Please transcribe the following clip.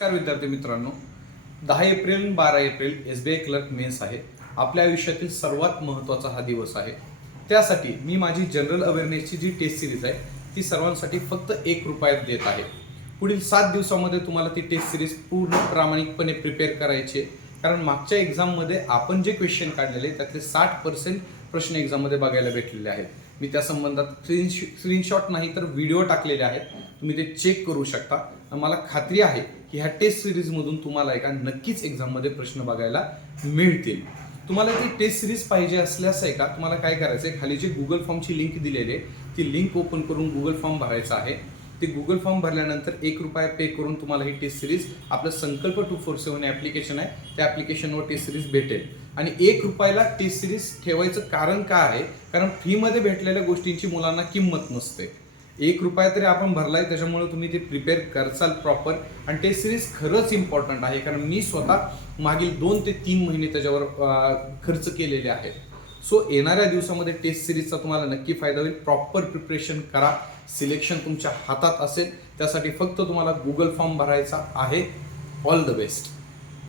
नमस्कार विद्यार्थी मित्रांनो, 10 एप्रिल आणि 12 एप्रिल SBI क्लर्क मेन्स आहे. आपल्या आयुष्यातील सर्वात महत्त्वाचा हा दिवस आहे. त्यासाठी मी माझी जनरल अवेअरनेसची जी टेस्ट सिरीज आहे ती सर्वांसाठी फक्त ₹1 देत आहे. पुढील 7 दिवसामध्ये तुम्हाला ती टेस्ट सिरीज पूर्ण प्रामाणिकपणे प्रिपेअर करायची आहे. कारण मागच्या एक्झाममध्ये आपण जे क्वेश्चन काढलेले त्यातले 60% प्रश्न एक्झाममध्ये बघायला भेटलेले आहेत. मी त्या संबंधात स्क्रीनशॉट नाही तर व्हिडिओ टाकलेले आहेत, तुम्ही ते चेक करू शकता. मला खात्री आहे की ह्या टेस्ट सिरीजमधून तुम्हाला नक्कीच एक्झाममध्ये प्रश्न बघायला मिळतील. तुम्हाला ती टेस्ट सिरीज पाहिजे असल्यास तुम्हाला काय करायचं आहे, खाली जी गुगल फॉर्मची लिंक दिलेली आहे ती लिंक ओपन करून गुगल फॉर्म भरायचा आहे. ते गुगल फॉर्म भरल्यानंतर ₹1 पे करून तुम्हाला ही टेस्ट सिरीज आपलं संकल्प 247 ॲप्लिकेशन आहे त्या ॲप्लिकेशनवर टेस्ट सिरीज भेटेल. आणि ₹1ला टेस्ट सिरीज ठेवायचं कारण काय आहे, कारण फ्रीमध्ये भेटलेल्या गोष्टींची मुलांना किंमत नसते. ₹1 तरी आपण भरलाय, त्याच्यामुळे तुम्ही ते प्रिपेअर करचाल प्रॉपर. आणि टेस्ट सिरीज खरंच इम्पॉर्टंट आहे, कारण मी स्वतः मागील 2 ते 3 महिने त्याच्यावर खर्च केलेले आहेत. सो येणाऱ्या दिवसामध्ये टेस्ट सिरीजचा तुम्हाला नक्की फायदा होईल. प्रॉपर प्रिपरेशन करा, सिलेक्शन तुमच्या हातात असेल. त्यासाठी फक्त तुम्हाला गुगल फॉर्म भरायचा आहे. All the best.